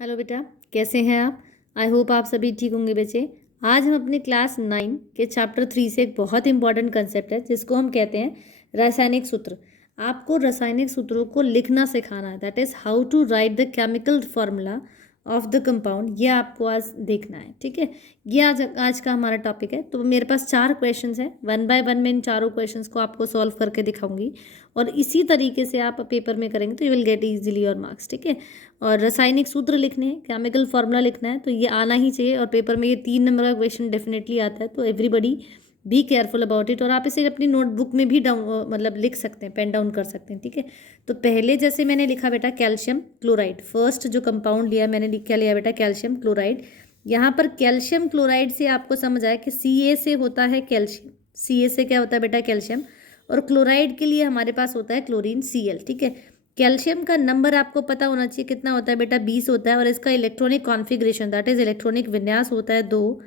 Hello बेटा, कैसे हैं आप। आई होप आप सभी ठीक होंगे बच्चे। आज हम अपने क्लास 9 के चैप्टर 3 से एक बहुत इंपॉर्टेंट कंसेप्ट है जिसको हम कहते हैं रासायनिक सूत्र। आपको रासायनिक सूत्रों को लिखना सिखाना है, that is how to write the chemical formula of the compound. ये आपको आज देखना है, ठीक है। ये आज का हमारा टॉपिक है। तो मेरे पास 4 क्वेश्चंस हैं, 1 बाय 1 मैं इन चारों क्वेश्चंस को आपको सॉल्व करके दिखाऊंगी और इसी तरीके से आप पेपर में करेंगे तो you will get easily your marks, ठीक है। और रासायनिक सूत्र लिखने हैं, केमिकल फार्मूला लिखना है, तो ये आना ही चाहिए और पेपर में ये 3 नंबर का क्वेश्चन डेफिनेटली आता है। तो everybody be careful about it. और आप इसे अपनी नोटबुक में भी डाउन मतलब लिख सकते हैं, पेन डाउन कर सकते हैं, ठीक है। तो पहले जैसे मैंने लिखा बेटा कैल्शियम क्लोराइड, फर्स्ट जो कंपाउंड लिया मैंने क्या लिया बेटा, कैल्शियम क्लोराइड। यहाँ पर कैल्शियम क्लोराइड से आपको समझ आया कि Ca से होता है कैल्शियम, Ca से क्या होता है बेटा कैल्शियम, और क्लोराइड के लिए हमारे पास होता है क्लोरीन Cl, ठीक है। कैल्शियम का नंबर आपको पता होना चाहिए, कितना होता है बेटा 20 होता है, और इसका electronic configuration that is electronic विन्यास होता है 2,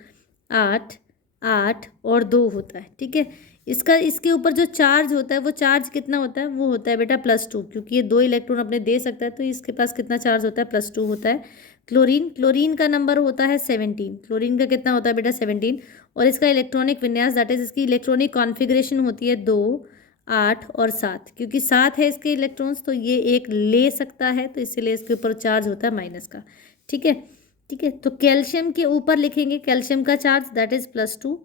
8, 8 और 2 होता है, ठीक है। इसका इसके ऊपर जो चार्ज होता है वो चार्ज कितना होता है, वो होता है बेटा +2, क्योंकि ये 2 इलेक्ट्रॉन अपने दे सकता है तो इसके पास कितना चार्ज होता है +2 होता है। क्लोरीन का नंबर होता है 17, क्लोरीन का कितना होता है बेटा 17, और इसका इलेक्ट्रॉनिक विन्यास दैट इज इसकी इलेक्ट्रॉनिक कॉन्फ़िगरेशन होती है 2, 8 और 7, क्योंकि 7 है इसके इलेक्ट्रॉन्स तो ये एक ले सकता है, तो इसीलिए इसके ऊपर चार्ज होता है माइनस का, ठीक है। ठीक है, तो कैल्शियम के ऊपर लिखेंगे कैल्शियम का चार्ज दैट इज +2,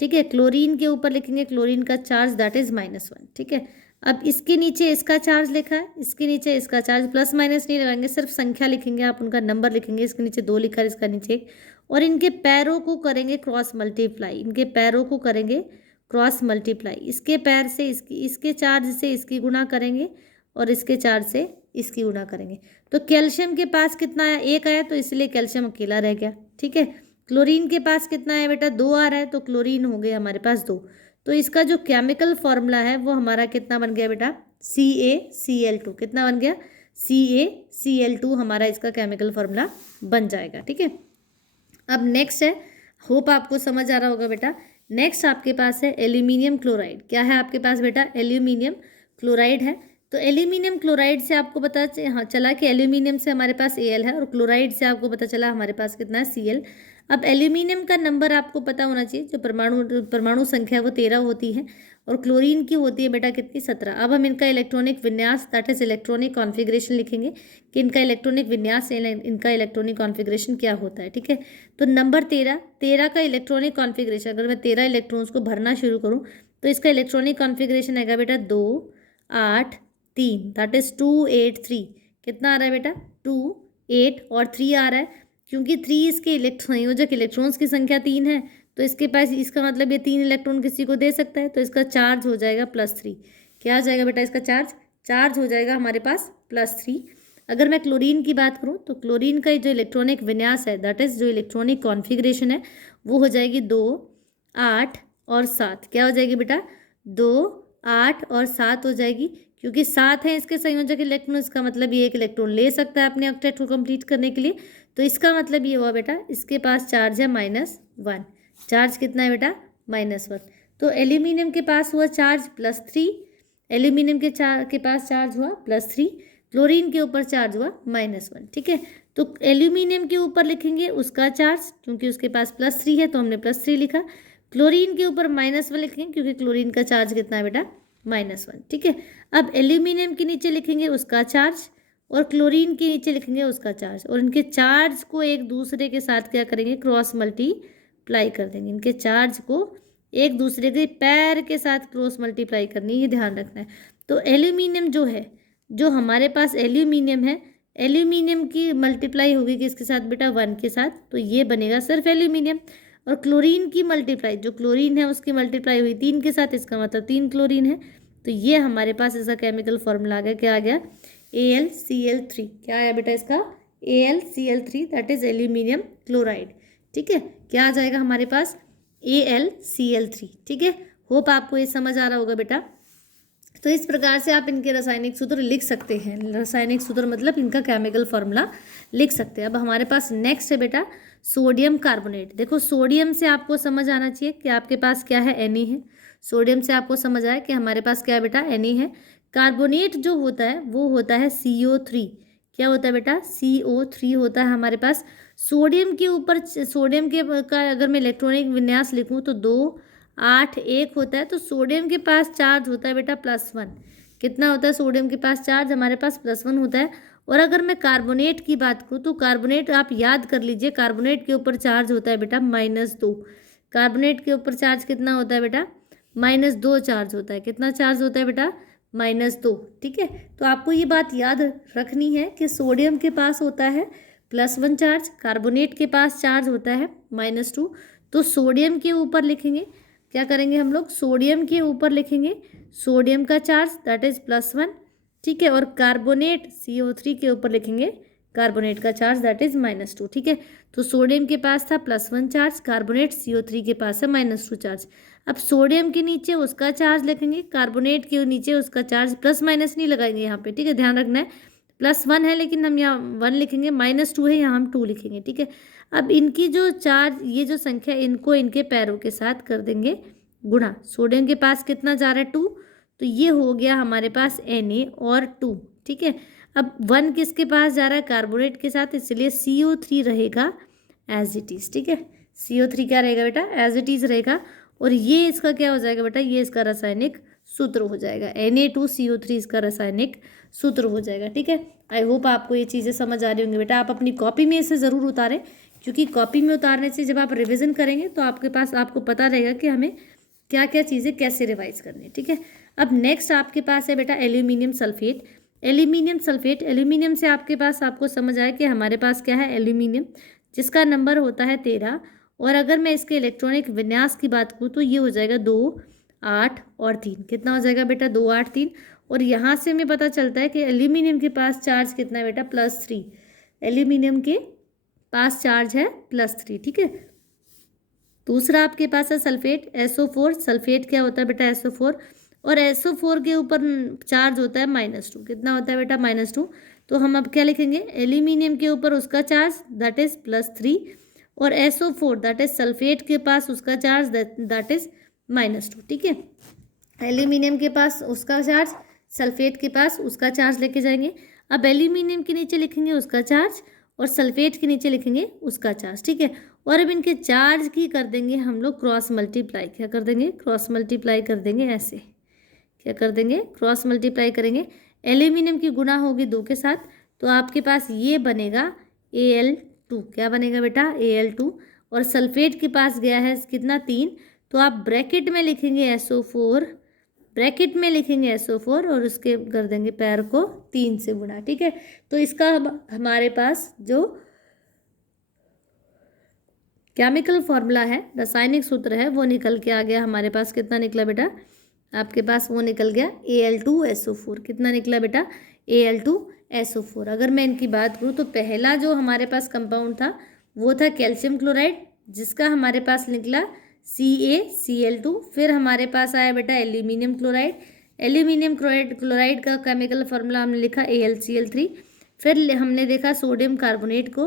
ठीक है। क्लोरीन के ऊपर लिखेंगे क्लोरीन का चार्ज दैट इज -1, ठीक है। अब इसके नीचे इसका चार्ज लिखा है, इसके नीचे इसका चार्ज, प्लस माइनस नहीं लगाएंगे, सिर्फ संख्या लिखेंगे, आप उनका नंबर लिखेंगे। इसके नीचे 2 लिखा है, इसका नीचे 1, और इनके पैरों को करेंगे क्रॉस मल्टीप्लाई, इनके पैरों को करेंगे क्रॉस मल्टीप्लाई। इसके पैर से इसके चार्ज से इसकी गुणा करेंगे और इसके चार्ज से इसकी गुणा करेंगे। तो कैल्शियम के पास कितना आया, 1 आया, तो इसलिए कैल्शियम अकेला रह गया, ठीक है। क्लोरीन के पास कितना है बेटा, 2 आ रहा है, तो क्लोरीन हो गया हमारे पास 2। तो इसका जो केमिकल फॉर्मूला है वो हमारा कितना बन गया बेटा, CaCl2, कितना बन गया, CaCl2 हमारा इसका केमिकल फॉर्मूला बन जाएगा, ठीक है। अब नेक्स्ट है, होप आपको समझ आ रहा होगा बेटा। नेक्स्ट आपके पास है एल्यूमिनियम क्लोराइड। क्या है आपके पास बेटा, एल्यूमिनियम क्लोराइड है। तो एल्यूमिनियम क्लोराइड से आपको पता चला कि एल्यूमिनियम से हमारे पास Al है, और क्लोराइड से आपको पता चला हमारे पास कितना है Cl। अब एल्यूमिनियम का नंबर आपको पता होना चाहिए, जो परमाणु संख्या वो 13 होती है, और क्लोरीन की होती है बेटा कितनी, 17। अब हम इनका इलेक्ट्रॉनिक विन्यास दैट इज इलेक्ट्रॉनिक कॉन्फ़िगरेशन लिखेंगे कि इनका इलेक्ट्रॉनिक विन्यास, इनका इलेक्ट्रॉनिक कॉन्फ़िगरेशन क्या होता है, ठीक है। तो नंबर 13 का इलेक्ट्रॉनिक कॉन्फ़िगरेशन, अगर मैं 13 इलेक्ट्रॉन्स को भरना शुरू करूँ तो इसका इलेक्ट्रॉनिक कॉन्फ़िगरेशन आएगा बेटा 2, 8, 3 दैट इज़ 2, 8, 3। कितना आ रहा है बेटा, 2, 8 और 3 आ रहा है, क्योंकि 3 इसके संयोजक इलेक्ट्रॉन्स की संख्या 3 है, तो इसके पास, इसका मतलब ये 3 इलेक्ट्रॉन किसी को दे सकता है, तो इसका चार्ज हो जाएगा +3। क्या आ जाएगा बेटा इसका चार्ज हो जाएगा हमारे पास +3। अगर मैं क्लोरीन की बात करूँ तो क्लोरीन का जो इलेक्ट्रॉनिक विन्यास है दैट इज़ जो इलेक्ट्रॉनिक कॉन्फ़िगरेशन है वो हो जाएगी 2, 8 और 7। क्या हो जाएगी बेटा, 2, 8 और 7 हो जाएगी, क्योंकि 7 है इसके संयोजक इलेक्ट्रॉन, इसका मतलब ये एक इलेक्ट्रॉन ले सकता है अपने ऑक्टेट को कंप्लीट करने के लिए। तो इसका मतलब ये हुआ बेटा इसके पास चार्ज है -1। चार्ज कितना है बेटा, -1। तो एल्यूमिनियम के पास हुआ चार्ज +3, एल्यूमिनियम के पास चार्ज हुआ +3, क्लोरीन के ऊपर चार्ज हुआ -1, ठीक है। तो एल्यूमिनियम के ऊपर लिखेंगे उसका चार्ज, क्योंकि उसके पास +3 है तो हमने +3 लिखा। क्लोरीन के ऊपर -1 लिखेंगे क्योंकि क्लोरीन का चार्ज कितना है बेटा, -1, ठीक है। अब एल्यूमिनियम के नीचे लिखेंगे उसका चार्ज और क्लोरीन के नीचे लिखेंगे उसका चार्ज, और इनके चार्ज को एक दूसरे के साथ क्या करेंगे, क्रॉस मल्टीप्लाई कर देंगे। इनके चार्ज को एक दूसरे के पैर के साथ क्रॉस मल्टीप्लाई करनी, ये ध्यान रखना है। तो एल्यूमिनियम जो है, जो हमारे पास एल्यूमिनियम है, एल्यूमिनियम की मल्टीप्लाई होगी किसके साथ बेटा, 1 के साथ, तो ये बनेगा सिर्फ एल्यूमिनियम। और क्लोरीन की मल्टीप्लाई, जो क्लोरीन है उसकी मल्टीप्लाई हुई 3 के साथ, इसका मतलब 3 क्लोरीन है। तो ये हमारे पास इसका केमिकल फॉर्मूला आ गया, क्या आ गया, AlCl3। क्या आया बेटा इसका, AlCl3 that is aluminium chloride, ठीक है। क्या आ जाएगा हमारे पास, AlCl3, ठीक है। होप आपको ये समझ आ रहा होगा बेटा। तो इस प्रकार से आप इनके रासायनिक सूत्र लिख सकते हैं, रासायनिक सूत्र मतलब इनका केमिकल फॉर्मूला लिख सकते हैं। अब हमारे पास नेक्स्ट है बेटा सोडियम कार्बोनेट। देखो सोडियम से आपको समझ आना चाहिए कि आपके पास क्या है, Na है। सोडियम से आपको समझ आया कि हमारे पास क्या है बेटा, Na है। कार्बोनेट जो होता है वो होता है CO3। क्या होता है बेटा, CO3 होता है हमारे पास। सोडियम के ऊपर, सोडियम के का अगर मैं इलेक्ट्रॉनिक विन्यास लिखूँ तो 2, 8, 1 होता है। तो सोडियम के पास चार्ज होता है बेटा +1। कितना होता है सोडियम के पास चार्ज, हमारे पास +1 होता है। और अगर मैं कार्बोनेट की बात करूँ तो कार्बोनेट आप याद कर लीजिए, कार्बोनेट के ऊपर चार्ज होता है बेटा -2। कार्बोनेट के ऊपर चार्ज कितना होता है बेटा, -2 चार्ज होता है। कितना चार्ज होता है बेटा, -2। ठीक है, तो आपको ये बात याद रखनी है कि सोडियम के पास होता है +1 चार्ज, कार्बोनेट के पास चार्ज होता है -2। तो सोडियम के ऊपर लिखेंगे, क्या करेंगे हम लोग, सोडियम के ऊपर लिखेंगे सोडियम का चार्ज दैट इज +1। ठीक है, और कार्बोनेट CO3 के ऊपर लिखेंगे कार्बोनेट का चार्ज दैट इज -2। ठीक है, तो सोडियम के पास था +1 चार्ज, कार्बोनेट CO3 के पास है -2 चार्ज। अब सोडियम के नीचे उसका चार्ज लिखेंगे, कार्बोनेट के नीचे उसका चार्ज, प्लस माइनस नहीं लगाएंगे यहाँ पे। ठीक है, ध्यान रखना है, +1 है लेकिन हम यहाँ 1 लिखेंगे, -2 है यहाँ हम 2 लिखेंगे। ठीक है, अब इनकी जो चार्ज, ये जो संख्या, इनको इनके पैरों के साथ कर देंगे गुणा। सोडियम के पास कितना जा रहा है 2, तो ये हो गया हमारे पास Na और 2। ठीक है, अब 1 किसके पास जा रहा है, कार्बोनेट के साथ, इसलिए CO3 रहेगा एज इट इज़। ठीक है, CO3 क्या रहेगा बेटा, एज इट इज़ रहेगा। और ये इसका क्या हो जाएगा बेटा, ये इसका रासायनिक सूत्र हो जाएगा, Na2CO3 इसका रासायनिक सूत्र हो जाएगा। ठीक है, आई होप आपको ये चीज़ें समझ आ रही होंगी बेटा। आप अपनी कॉपी में इसे ज़रूर उतारें, क्योंकि कॉपी में उतारने से जब आप रिविज़न करेंगे तो आपके पास, आपको पता रहेगा कि हमें क्या क्या चीज़ें कैसे रिवाइज करनी है। ठीक है, अब नेक्स्ट आपके पास है बेटा aluminium sulphate. Aluminium sulphate, aluminium से आपके पास, आपको समझ आए कि हमारे पास क्या है, एल्यूमिनियम, जिसका नंबर होता है 13। और अगर मैं इसके इलेक्ट्रॉनिक विन्यास की बात करूँ तो ये हो जाएगा 2, 8 और 3। कितना हो जाएगा बेटा, 2, 8, 3। और यहाँ से हमें पता चलता है कि एल्यूमिनियम के पास चार्ज कितना है बेटा, +3। एल्यूमिनियम के पास चार्ज है +3। ठीक है, दूसरा आपके पास है सल्फेट, SO4। सल्फेट क्या होता है बेटा, SO4। और SO4 के ऊपर चार्ज होता है -2। कितना होता है बेटा, -2। तो हम अब क्या लिखेंगे, एल्यूमिनियम के ऊपर उसका चार्ज दैट इज +3, और SO4 दैट इज सल्फेट के पास उसका चार्ज दैट इज -2। ठीक है, एल्यूमिनियम के पास उसका चार्ज, सल्फेट के पास उसका चार्ज लेके जाएंगे। अब एल्यूमिनियम के नीचे लिखेंगे उसका चार्ज और सल्फेट के नीचे लिखेंगे उसका चार्ज। ठीक है, और अब इनके चार्ज की कर देंगे हम लोग क्रॉस मल्टीप्लाई। क्या कर देंगे, क्रॉस मल्टीप्लाई कर देंगे ऐसे। क्या कर देंगे, क्रॉस मल्टीप्लाई करेंगे। एल्यूमिनियम की गुणा होगी 2 के साथ, तो आपके पास ये बनेगा Al2। क्या बनेगा बेटा, Al2। और सल्फेट के पास गया है कितना, 3। तो आप ब्रैकेट में लिखेंगे SO4, ब्रैकेट में लिखेंगे SO4 और उसके कर देंगे पैर को 3 से गुणा। ठीक है, तो इसका हमारे पास जो केमिकल फॉर्मूला है, रासायनिक सूत्र है, वो निकल के आ गया हमारे पास। कितना निकला बेटा, आपके पास वो निकल गया Al2SO4। कितना निकला बेटा, Al2SO4। अगर मैं इनकी बात करूँ तो पहला जो हमारे पास कंपाउंड था वो था कैल्शियम क्लोराइड, जिसका हमारे पास निकला CaCl2। फिर हमारे पास आया बेटा एल्यूमिनियम क्लोराइड। एल्यूमिनियम क्लोराइड का केमिकल फार्मूला हमने लिखा AlCl3। फिर हमने देखा सोडियम कार्बोनेट को,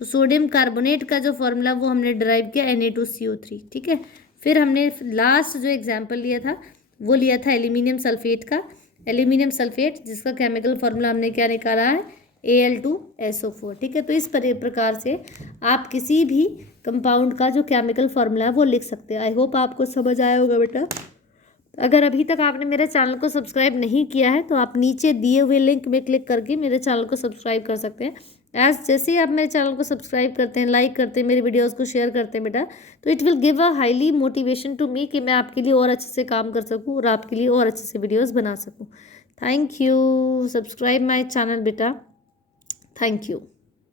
तो सोडियम कार्बोनेट का जो फार्मूला वो हमने डिराइव किया Na2CO3। ठीक है, फिर हमने लास्ट जो एग्जाम्पल लिया था वो लिया था एल्यूमिनियम सल्फेट का। एल्यूमिनियम सल्फेट जिसका केमिकल फार्मूला हमने क्या निकाला है, Al2SO4। ठीक है, तो इस प्रकार से आप किसी भी कंपाउंड का जो केमिकल फार्मूला है वो लिख सकते हैं। आई होप आपको समझ आया होगा बेटा। अगर अभी तक आपने मेरे चैनल को सब्सक्राइब नहीं किया है तो आप नीचे दिए हुए लिंक में क्लिक करके मेरे चैनल को सब्सक्राइब कर सकते हैं। जैसे ही आप मेरे चैनल को सब्सक्राइब करते हैं, लाइक करते हैं, मेरे वीडियोस को शेयर करते हैं बेटा, तो it will give a highly motivation to me कि मैं आपके लिए और अच्छे से काम कर सकूं और आपके लिए और अच्छे से वीडियोस बना सकूं। Thank you, subscribe my channel बेटा, थैंक यू।